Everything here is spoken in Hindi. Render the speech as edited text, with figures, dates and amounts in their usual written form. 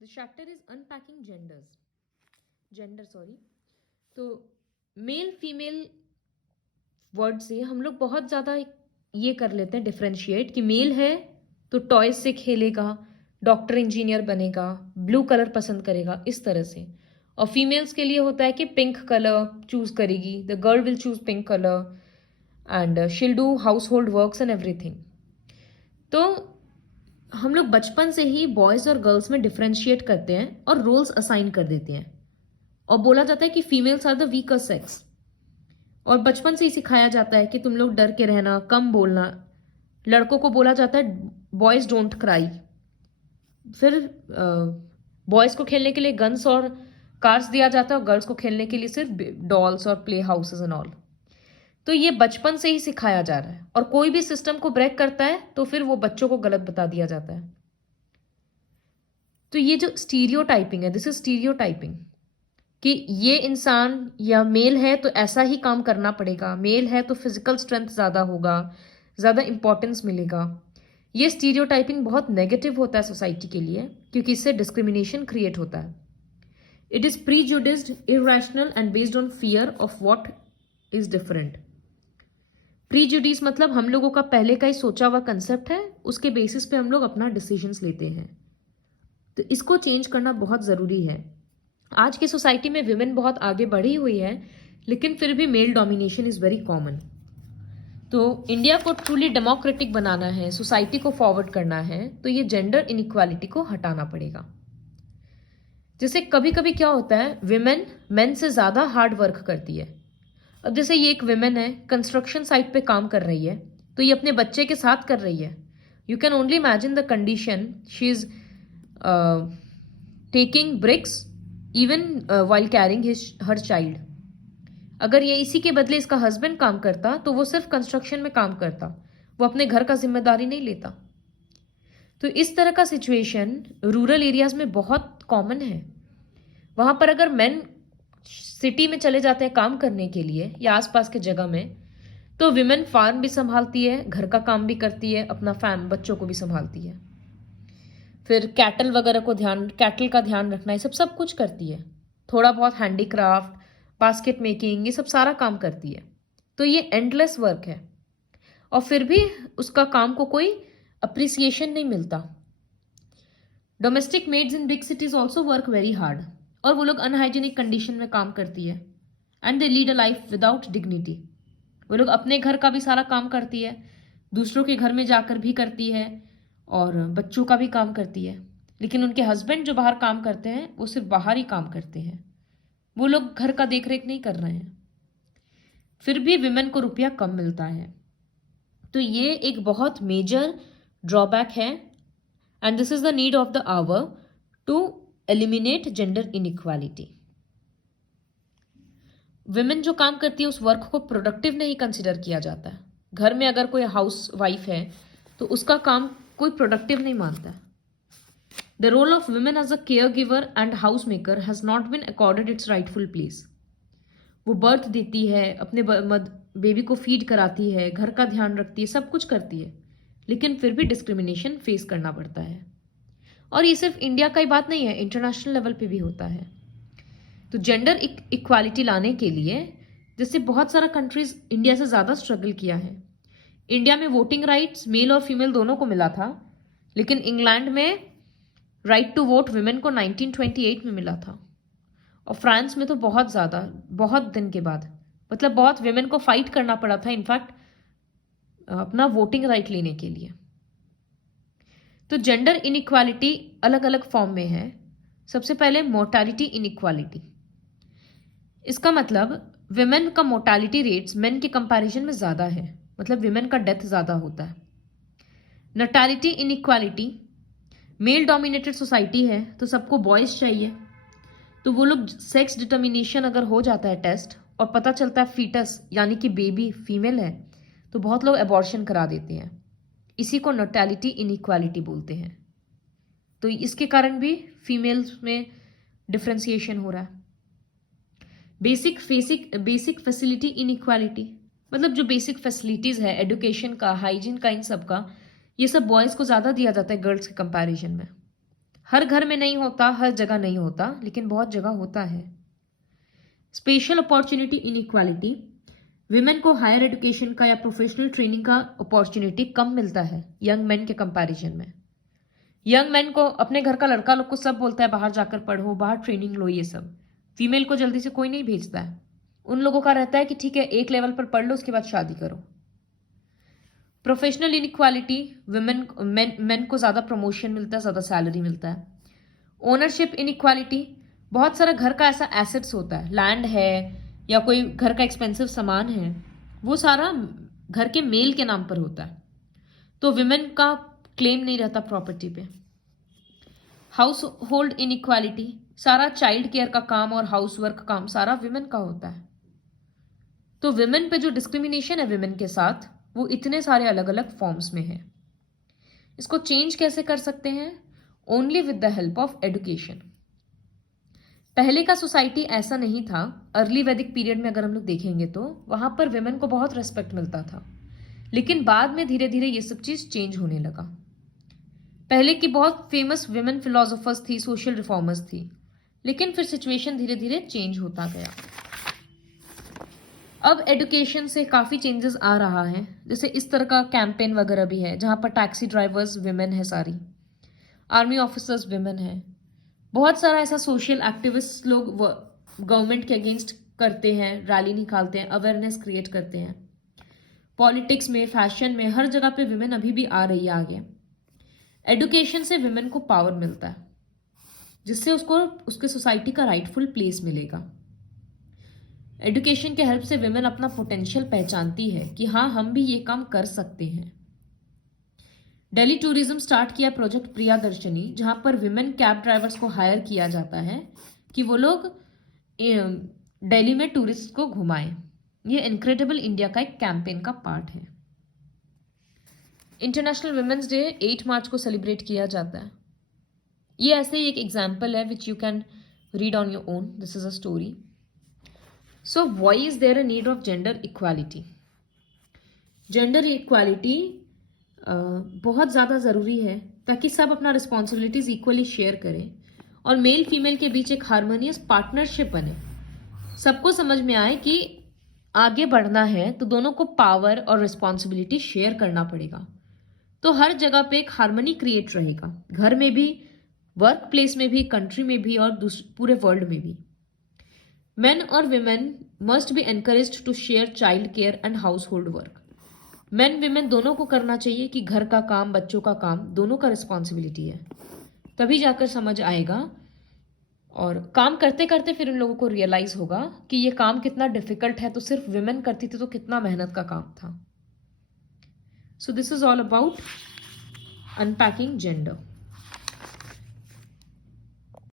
The chapter is unpacking gender sorry. तो मेल फीमेल वर्ड से हम लोग बहुत ज़्यादा ये कर लेते हैं डिफ्रेंशिएट कि मेल है तो टॉयज से खेलेगा, डॉक्टर इंजीनियर बनेगा, ब्लू कलर पसंद करेगा, इस तरह से। और फीमेल्स के लिए होता है कि पिंक कलर चूज करेगी, the girl will choose pink colour and she'll do house hold works and everything. तो हम लोग बचपन से ही बॉयज और गर्ल्स में डिफ्रेंशिएट करते हैं और रोल्स असाइन कर देते हैं, और बोला जाता है कि females are the weaker sex. और बचपन से ही सिखाया जाता है कि तुम लोग डर के रहना, कम बोलना। लड़कों को बोला जाता है बॉयज डोंट क्राई। फिर बॉयज को खेलने के लिए गन्स और कार्स दिया जाता है और गर्ल्स को खेलने के लिए सिर्फ डॉल्स और प्ले हाउसेस एंड ऑल। तो ये बचपन से ही सिखाया जा रहा है, और कोई भी सिस्टम को ब्रेक करता है तो फिर वो बच्चों को गलत बता दिया जाता है। तो ये जो स्टीरियोटाइपिंग है, दिस इज स्टीरियोटाइपिंग, कि ये इंसान या मेल है तो ऐसा ही काम करना पड़ेगा, मेल है तो फिजिकल स्ट्रेंथ ज़्यादा होगा, ज़्यादा इंपॉर्टेंस मिलेगा। ये स्टीरियोटाइपिंग बहुत नेगेटिव होता है सोसाइटी के लिए, क्योंकि इससे डिस्क्रिमिनेशन क्रिएट होता है। It is prejudiced, irrational and based on fear of what is different. Prejudice मतलब हम लोगों का पहले का ही सोचा हुआ कंसेप्ट है, उसके बेसिस पे हम लोग अपना डिसीजंस लेते हैं। तो इसको चेंज करना बहुत ज़रूरी है। आज की सोसाइटी में विमेन बहुत आगे बढ़ी हुई है, लेकिन फिर भी male domination is very common. तो इंडिया को ट्रूली डेमोक्रेटिक बनाना है, सोसाइटी को फॉरवर्ड करना है, तो ये जेंडर इनइक्वालिटी को हटाना पड़ेगा। जैसे कभी कभी क्या होता है, विमेन मेन से ज़्यादा हार्ड वर्क करती है। अब जैसे ये एक विमेन है, कंस्ट्रक्शन साइट पे काम कर रही है, तो ये अपने बच्चे के साथ कर रही है। You can only imagine the condition, she is taking bricks even while carrying her child. अगर ये इसी के बदले इसका हस्बैंड काम करता तो वो सिर्फ कंस्ट्रक्शन में काम करता, वो अपने घर का जिम्मेदारी नहीं लेता। तो इस तरह का सिचुएशन रूरल एरियाज में बहुत कॉमन है। वहां पर अगर मेन सिटी में चले जाते हैं काम करने के लिए या आसपास के जगह में, तो विमेन फार्म भी संभालती है, घर का काम भी करती है, अपना बच्चों को भी संभालती है, फिर कैटल का ध्यान रखना, ये सब कुछ करती है। थोड़ा बहुत हैंडीक्राफ्ट, बास्केट मेकिंग, ये सब सारा काम करती है। तो ये एंडलेस वर्क है, और फिर भी उसका काम को कोई अप्रिसिएशन नहीं मिलता। Domestic maids in big cities also work very hard, और वो लोग अनहाइजीनिक कंडीशन में काम करती है, and they lead a life without dignity. वो लोग अपने घर का भी सारा काम करती है, दूसरों के घर में जाकर भी करती है, और बच्चों का भी काम करती है। लेकिन उनके हस्बैंड जो बाहर काम करते हैं वो सिर्फ बाहर ही काम करते हैं, वो लोग घर का देख रेख नहीं कर रहे हैं। फिर भी विमेन को रुपया कम मिलता है। तो ये एक बहुत मेजर ड्रॉबैक है, and this is the need of the hour to eliminate gender inequality. Women जो काम करती है उस वर्क को प्रोडक्टिव नहीं कंसिडर किया जाता है। घर में अगर कोई हाउस वाइफ है तो उसका काम कोई प्रोडक्टिव नहीं मानता है। The role of women as a care giver and house maker has not been accorded its rightful place. वो बर्थ देती है, अपने बेबी को फीड कराती है, घर का ध्यान रखती है, सब कुछ करती है, लेकिन फिर भी डिस्क्रिमिनेशन फेस करना पड़ता है। और ये सिर्फ इंडिया का ही बात नहीं है, इंटरनेशनल लेवल पे भी होता है। तो जेंडर इक्वालिटी लाने के लिए जैसे बहुत सारा कंट्रीज इंडिया से ज़्यादा स्ट्रगल किया है। इंडिया में वोटिंग राइट्स मेल और फीमेल दोनों को मिला था, लेकिन इंग्लैंड में राइट टू वोट विमेन को 1928 में मिला था, और फ्रांस में तो बहुत ज़्यादा, बहुत दिन के बाद, मतलब बहुत विमेन को फाइट करना पड़ा था इनफैक्ट अपना वोटिंग राइट लेने के लिए। तो जेंडर इनइक्वालिटी अलग अलग फॉर्म में है। सबसे पहले मोर्टालिटी इनइक्वालिटी। इसका मतलब विमेन का मोर्टालिटी रेट्स मेन के कंपैरिजन में ज़्यादा है, मतलब विमेन का डेथ ज़्यादा होता है। नटालिटी इनइक्वालिटी, मेल डोमिनेटेड सोसाइटी है तो सबको बॉयज़ चाहिए, तो वो लोग सेक्स डिटर्मिनेशन अगर हो जाता है टेस्ट और पता चलता है फीटस यानी कि बेबी फीमेल है, तो बहुत लोग एबॉर्शन करा देते हैं। इसी को नटालिटी इनइक्वालिटी बोलते हैं। तो इसके कारण भी फीमेल्स में डिफ्रेंसिएशन हो रहा है। बेसिक फैसिलिटी इनइक्वालिटी, मतलब जो बेसिक फैसिलिटीज़ है एजुकेशन का, हाइजीन का, इन सब का, ये सब बॉयज़ को ज़्यादा दिया जाता है गर्ल्स के कंपैरिजन में। हर घर में नहीं होता, हर जगह नहीं होता, लेकिन बहुत जगह होता है। स्पेशल अपॉर्चुनिटी इनइक्वालिटी, विमेन को हायर एजुकेशन का या प्रोफेशनल ट्रेनिंग का अपॉर्चुनिटी कम मिलता है यंग मैन के कंपैरिजन में। यंग मैन को अपने घर का लड़का लोग को सब बोलता है बाहर जाकर पढ़ो, बाहर ट्रेनिंग लो, ये सब। फीमेल को जल्दी से कोई नहीं भेजता है। उन लोगों का रहता है कि ठीक है एक लेवल पर पढ़ लो, उसके बाद शादी करो। प्रोफेशनल इनइक्वालिटी, मेन को ज़्यादा प्रमोशन मिलता है, ज़्यादा सैलरी मिलता है। ओनरशिप इनइक्वालिटी, बहुत सारा घर का ऐसा एसेट्स होता है, लैंड है या कोई घर का एक्सपेंसिव सामान है, वो सारा घर के मेल के नाम पर होता है, तो विमेन का क्लेम नहीं रहता प्रॉपर्टी पे। हाउस होल्ड इनइक्वालिटी, सारा चाइल्ड केयर का काम और हाउस वर्क काम सारा विमेन का होता है। तो विमेन पे जो डिस्क्रिमिनेशन है विमेन के साथ, वो इतने सारे अलग अलग फॉर्म्स में है। इसको चेंज कैसे कर सकते हैं? Only with the help of education. पहले का सोसाइटी ऐसा नहीं था। अर्ली वैदिक पीरियड में अगर हम लोग देखेंगे तो वहां पर विमेन को बहुत रेस्पेक्ट मिलता था, लेकिन बाद में धीरे धीरे ये सब चीज चेंज होने लगा। पहले की बहुत फेमस विमेन फिलोसोफर्स थी, सोशल रिफॉर्मर्स थी, लेकिन फिर सिचुएशन धीरे धीरे चेंज होता गया। अब एजुकेशन से काफ़ी चेंजेस आ रहा है, जैसे इस तरह का कैंपेन वगैरह भी है जहाँ पर टैक्सी ड्राइवर्स विमेन है सारी, आर्मी ऑफिसर्स विमेन है, बहुत सारा ऐसा सोशल एक्टिविस्ट लोग गवर्नमेंट के अगेंस्ट करते हैं, रैली निकालते हैं, अवेयरनेस क्रिएट करते हैं। पॉलिटिक्स में, फैशन में, हर जगह पे विमेन अभी भी आ रही है आगे। एजुकेशन से विमेन को पावर मिलता है, जिससे उसको उसके सोसाइटी का राइटफुल प्लेस मिलेगा। एजुकेशन के हेल्प से विमेन अपना पोटेंशियल पहचानती है कि हाँ हम भी ये काम कर सकते हैं। दिल्ली टूरिज्म स्टार्ट किया प्रोजेक्ट प्रियादर्शनी, जहां पर विमेन कैब ड्राइवर्स को हायर किया जाता है कि वो लोग दिल्ली में टूरिस्ट को घुमाएं। ये इनक्रेडिबल इंडिया का एक कैंपेन का पार्ट है। इंटरनेशनल वुमेन्स डे 8 मार्च को सेलिब्रेट किया जाता है। ये ऐसे ही एक एग्जाम्पल है which you can read on your own. This is a story. So why is there a need of gender equality? Gender equality बहुत ज़्यादा ज़रूरी है ताकि सब अपना रिस्पॉन्सिबिलिटीज़ इक्वली शेयर करें और मेल फीमेल के बीच एक हार्मोनियस पार्टनरशिप बने। सबको समझ में आए कि आगे बढ़ना है तो दोनों को पावर और रिस्पॉन्सिबिलिटी शेयर करना पड़ेगा, तो हर जगह पे एक हार्मनी क्रिएट रहेगा, घर में भी, वर्क प्लेस में भी, कंट्री में भी और पूरे वर्ल्ड में भी। Men और women must be encouraged to share child care and household work. Men women दोनों को करना चाहिए कि घर का काम, बच्चों का काम दोनों का रिस्पॉन्सिबिलिटी है, तभी जाकर समझ आएगा। और काम करते करते फिर उन लोगों को रियलाइज होगा कि ये काम कितना डिफिकल्ट है, तो सिर्फ विमेन करती थी तो कितना मेहनत का काम था। So this is all about unpacking gender.